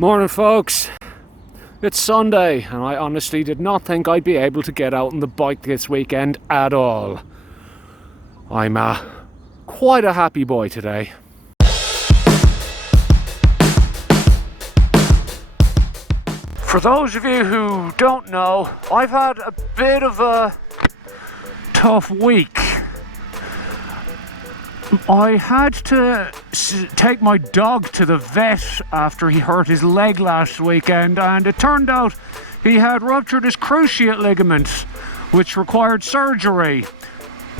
Morning, folks. It's Sunday and I honestly did not think I'd be able to get out on the bike this weekend at all. I'm quite a happy boy today. For those of you who don't know, I've had a bit of a tough week. I had to take my dog to the vet after he hurt his leg last weekend, and it turned out he had ruptured his cruciate ligament, which required surgery,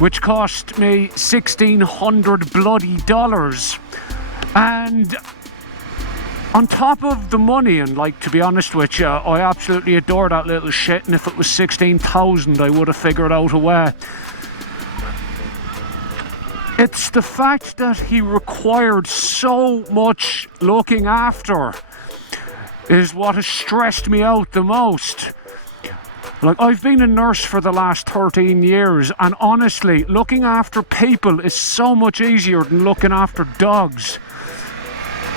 which cost me $1,600 bloody dollars. And on top of the money, and to be honest with you, I absolutely adore that little shit, and if it was 16,000 I would have figured out a way. It's the fact that he required so much looking after is what has stressed me out the most. I've been a nurse for the last 13 years, and honestly, looking after people is so much easier than looking after dogs.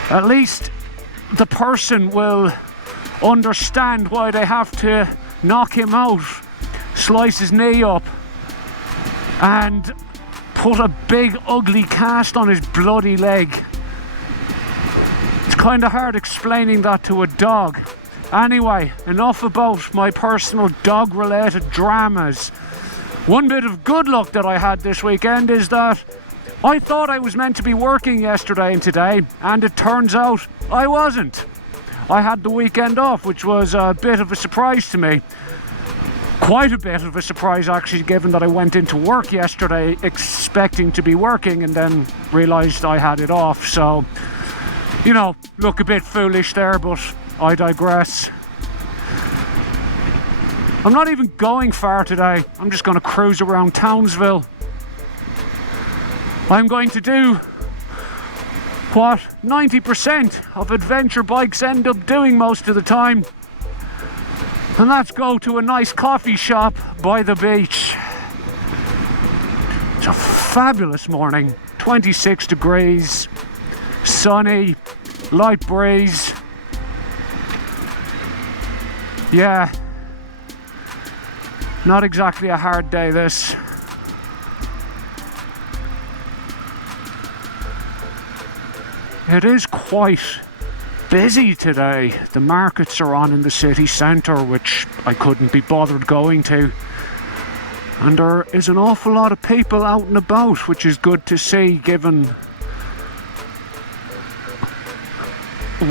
At least the person will understand why they have to knock him out, slice his knee up, and put a big ugly cast on his bloody leg. It's kind of hard explaining that to a dog. Anyway, enough about my personal dog related dramas. One bit of good luck that I had this weekend is that I thought I was meant to be working yesterday and today, and it turns out I wasn't. I had the weekend off, which was a bit of a surprise to me. Quite a bit of a surprise, actually, given that I went into work yesterday expecting to be working and then realised I had it off. So, look a bit foolish there, but I digress. I'm not even going far today. I'm just going to cruise around Townsville. I'm going to do what 90% of adventure bikes end up doing most of the time. And let's go to a nice coffee shop by the beach. It's a fabulous morning, 26 degrees, sunny, light breeze. Yeah, not exactly a hard day this. It is quite busy today. The markets are on in the city centre, which I couldn't be bothered going to, and there is an awful lot of people out and about, which is good to see given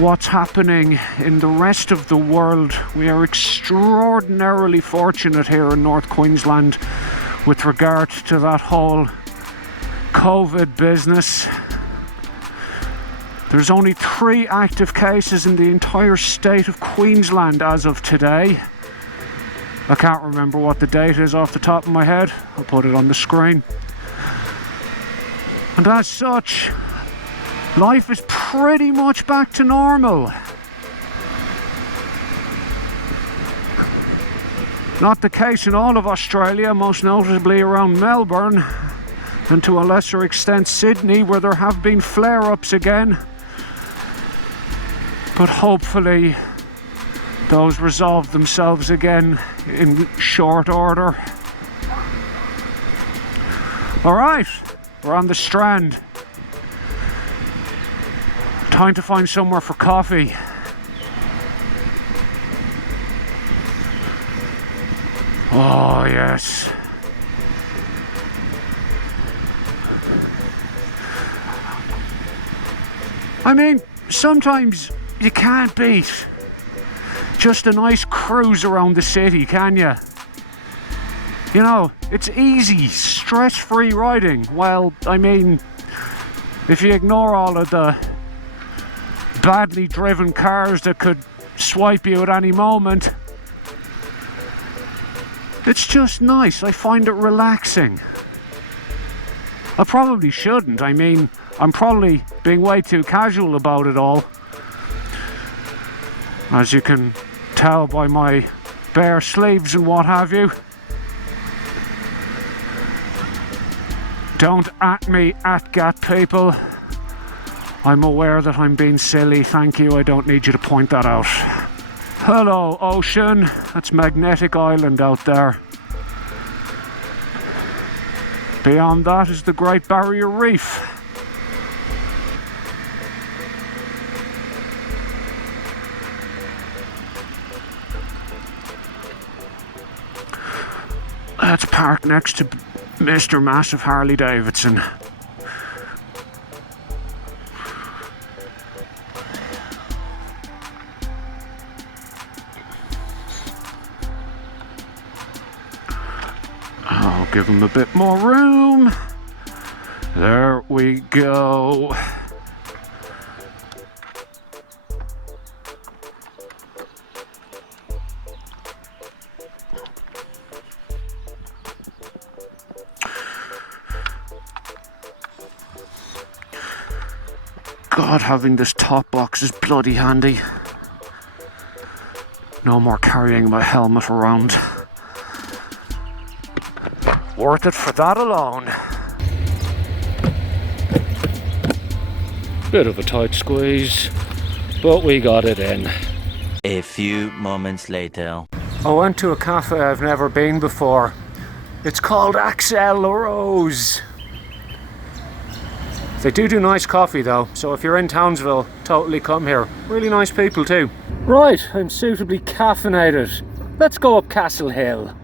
what's happening in the rest of the world. We are extraordinarily fortunate here in North Queensland with regard to that whole COVID business. There's only 3 active cases in the entire state of Queensland as of today. I can't remember what the date is off the top of my head. I'll put it on the screen. And as such, life is pretty much back to normal. Not the case in all of Australia, most notably around Melbourne, and to a lesser extent Sydney, where there have been flare-ups again. But hopefully those resolve themselves again in short order. Alright, we're on the Strand. Time to find somewhere for coffee. Oh yes. I mean, sometimes you can't beat just a nice cruise around the city, can you? It's easy, stress-free riding. Well, I mean, if you ignore all of the badly driven cars that could swipe you at any moment, it's just nice. I find it relaxing. I probably shouldn't. I mean, I'm probably being way too casual about it all, as you can tell by my bare sleeves and what have you. Don't at me, at-gat people. I'm aware that I'm being silly, thank you, I don't need you to point that out. Hello, ocean. That's Magnetic Island out there. Beyond that is the Great Barrier Reef. Let's park next to Mr. Massive Harley Davidson. I'll give him a bit more room. There we go. God, having this top box is bloody handy. No more carrying my helmet around. Worth it for that alone. Bit of a tight squeeze, but we got it in. A few moments later. I went to a cafe I've never been before. It's called Axel La Rose. They do nice coffee though, so if you're in Townsville, totally come here. Really nice people too. Right, I'm suitably caffeinated. Let's go up Castle Hill.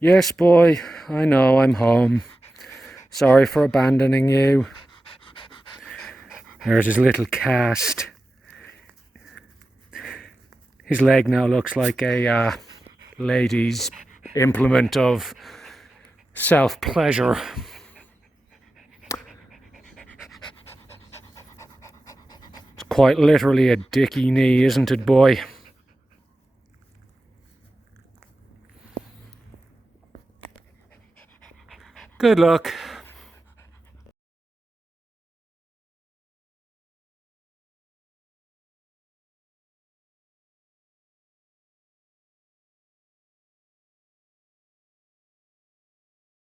Yes, boy, I know I'm home. Sorry for abandoning you. There's his little cast. His leg now looks like a lady's implement of self-pleasure. It's quite literally a dicky knee, isn't it, boy? Good luck.